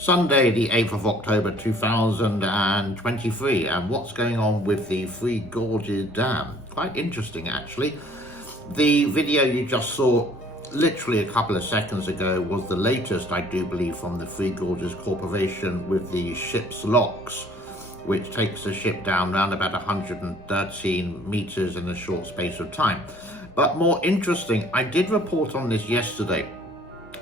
Sunday, the 8th of October 2023, and what's going on with the Three Gorges Dam? Quite interesting, actually. The video you just saw literally a couple of seconds ago was the latest, I do believe, from the Three Gorges Corporation with the ship's locks, which takes the ship down around about 113 meters in a short space of time. But more interesting, I did report on this yesterday.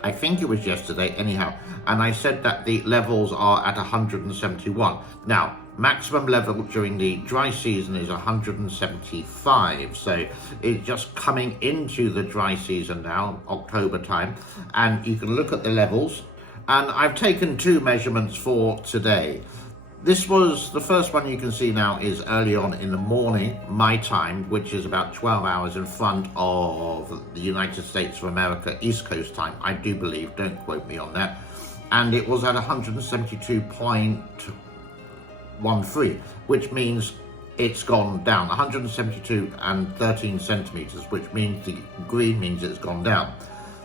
I think it was yesterday anyhow, and I said that the levels are at 171. Now, maximum level during the dry season is 175, so it's just coming into the dry season now, October time, and you can look at the levels, and I've taken two measurements for today. This was, the first one you can see now is early on in the morning, my time, which is about 12 hours in front of the United States of America, East Coast time, I do believe, don't quote me on that. And it was at 172.13, which means it's gone down, 172 and 13 centimeters, which means the green means it's gone down.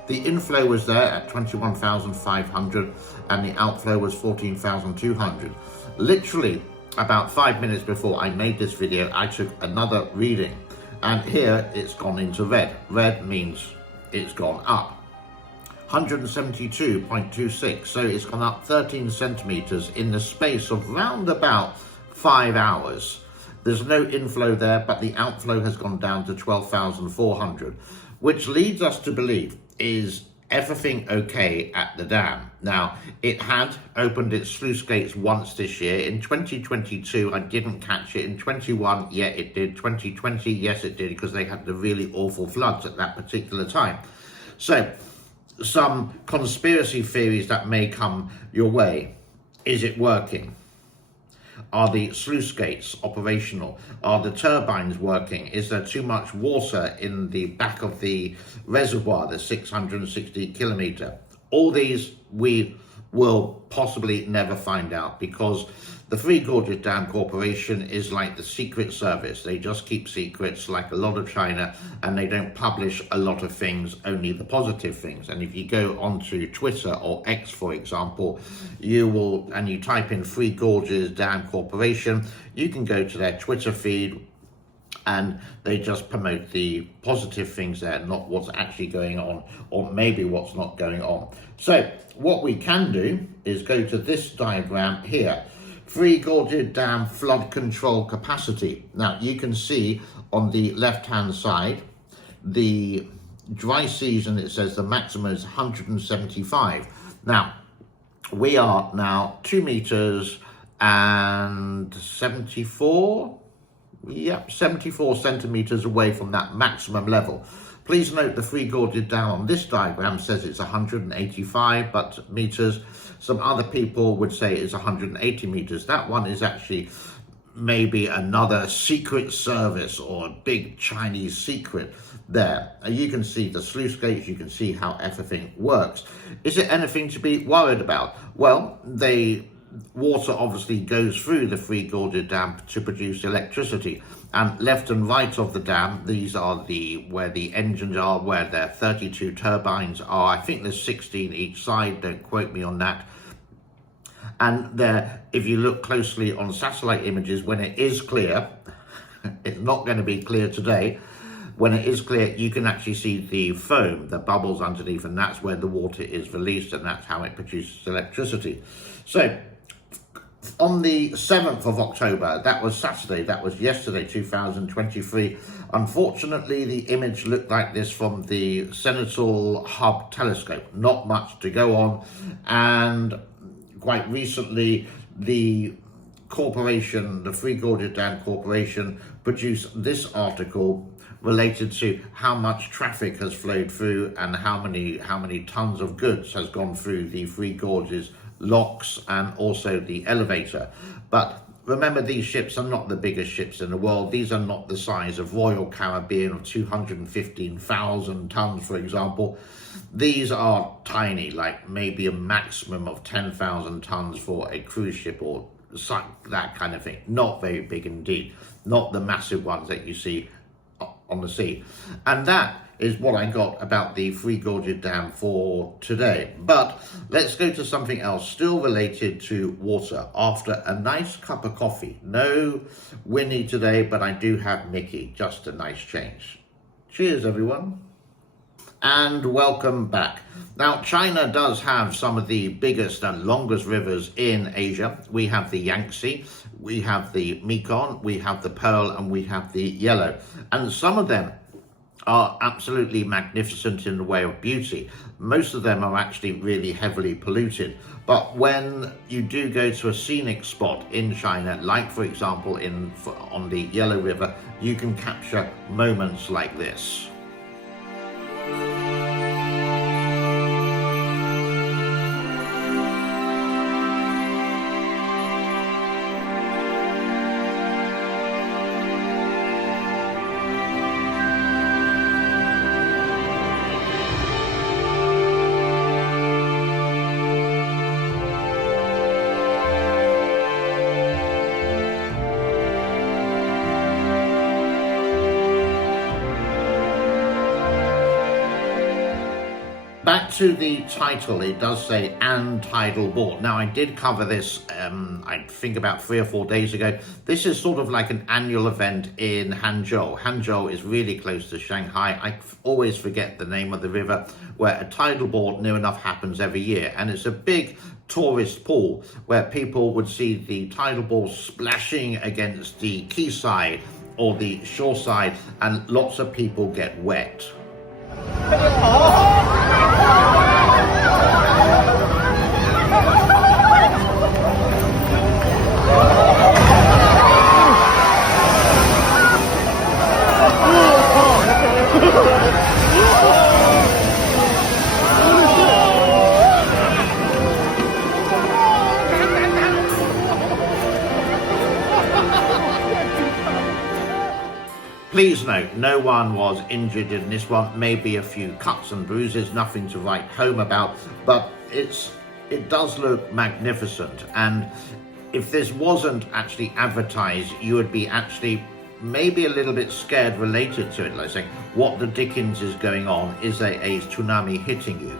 The inflow was there at 21,500 and the outflow was 14,200. Literally about 5 minutes before I made this video, I took another reading, and here it's gone into red. Red means it's gone up. 172.26, so it's gone up 13 centimeters in the space of round about 5 hours. There's no inflow there, but the outflow has gone down to 12,400, which leads us to believe is everything okay at the dam. Now, it had opened its sluice gates once this year. In 2022, I didn't catch it. In 21, yeah, it did. 2020, yes, it did, because they had the really awful floods at that particular time. So, some conspiracy theories that may come your way. Is it working? Are the sluice gates operational? Are the turbines working? Is there too much water in the back of the reservoir, the 660 kilometer? All these we will possibly never find out, because the Three Gorges Dam Corporation is like the Secret Service. They just keep secrets like a lot of China, and they don't publish a lot of things, only the positive things. And if you go onto Twitter or X, for example, you will, and you type in Three Gorges Dam Corporation, you can go to their Twitter feed, and they just promote the positive things there, not what's actually going on, or maybe what's not going on. So what we can do is go to this diagram here. Three Gorges Dam flood control capacity. Now you can see on the left hand side, the dry season, it says the maximum is 175. Now we are now 2 meters and 74. Yep, 74 centimeters away from that maximum level. Please note the Three Gorges Dam on this diagram says it's 185 meters. Some other people would say it's 180 meters. That one is actually maybe another secret service or a big Chinese secret there. You can see the sluice gates, you can see how everything works. Is it anything to be worried about? Well, water obviously goes through the Three Gorges Dam to produce electricity, and left and right of the dam, these are where the engines are, where their 32 turbines are. I think there's 16 each side, don't quote me on that. And there, if you look closely on satellite images, when it is clear, it's not going to be clear today, when it is clear, you can actually see the foam, the bubbles underneath, and that's where the water is released, and that's how it produces electricity. So on the 7th of October, that was Saturday, that was yesterday, 2023. Unfortunately, the image looked like this from the Sentinel Hubble telescope. Not much to go on. And quite recently, the corporation, the Three Gorges Dam Corporation, produced this article related to how much traffic has flowed through and how many tons of goods has gone through the Three Gorges locks and also the elevator. But remember, these ships are not the biggest ships in the world. These are not the size of Royal Caribbean of 215,000 tons, for example. These are tiny, like maybe a maximum of 10,000 tons for a cruise ship or that kind of thing. Not very big indeed. Not the massive ones that you see on the sea. And that is what I got about the Three Gorges Dam for today. But let's go to something else, still related to water, after a nice cup of coffee. No Winnie today, but I do have Mickey, just a nice change. Cheers, everyone. And welcome back. Now, China does have some of the biggest and longest rivers in Asia. We have the Yangtze, we have the Mekong, we have the Pearl, and we have the Yellow. And some of them are absolutely magnificent in the way of beauty. Most of them are actually really heavily polluted. But when you do go to a scenic spot in China, like for example on the Yellow River, you can capture moments like this. Back to the title, it does say "and tidal board." Now, I did cover this, I think about 3 or 4 days ago. This is sort of like an annual event in Hangzhou. Hangzhou is really close to Shanghai. I always forget the name of the river, where a tidal board near enough happens every year. And it's a big tourist pool where people would see the tidal board splashing against the quayside or the shoreside, and lots of people get wet. Please note, no one was injured in this one. Maybe a few cuts and bruises, nothing to write home about, but it does look magnificent. And if this wasn't actually advertised, you would be actually maybe a little bit scared related to it. Like saying, what the dickens is going on? Is there a tsunami hitting you?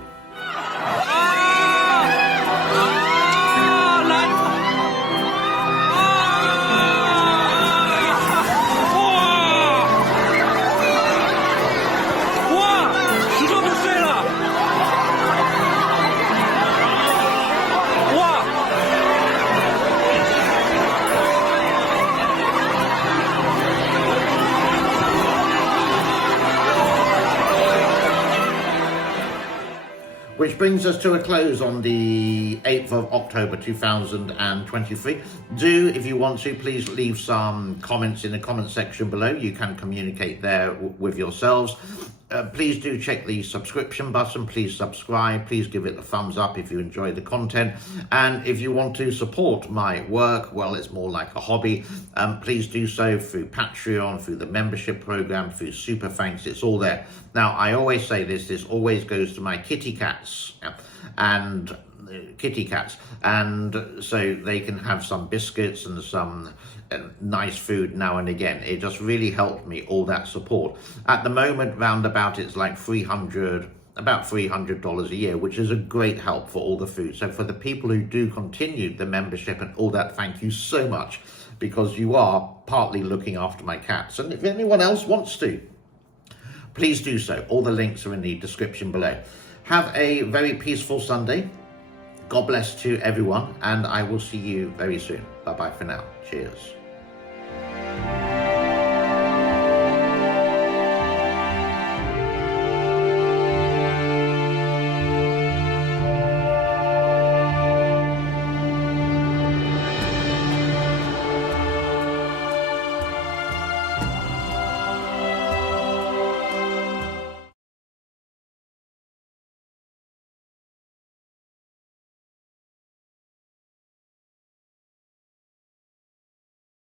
Which brings us to a close on the 8th of October 2023. Do, if you want to, please leave some comments in the comment section below. You can communicate there with yourselves. Please do check the subscription button. Please subscribe. Please give it a thumbs up if you enjoy the content. And if you want to support my work, well, it's more like a hobby. Please do so through Patreon, through the membership program, through Super Thanks. It's all there. Now, I always say this always goes to my kitty cats and so they can have some biscuits and some nice food now and again. It just really helped me, all that support. At the moment, roundabout, it's like about $300 a year, which is a great help for all the food. So for the people who do continue the membership and all that, thank you so much, because you are partly looking after my cats. And if anyone else wants to, please do so. All the links are in the description below. Have a very peaceful Sunday. God bless to everyone, and I will see you very soon. Bye-bye for now. Cheers.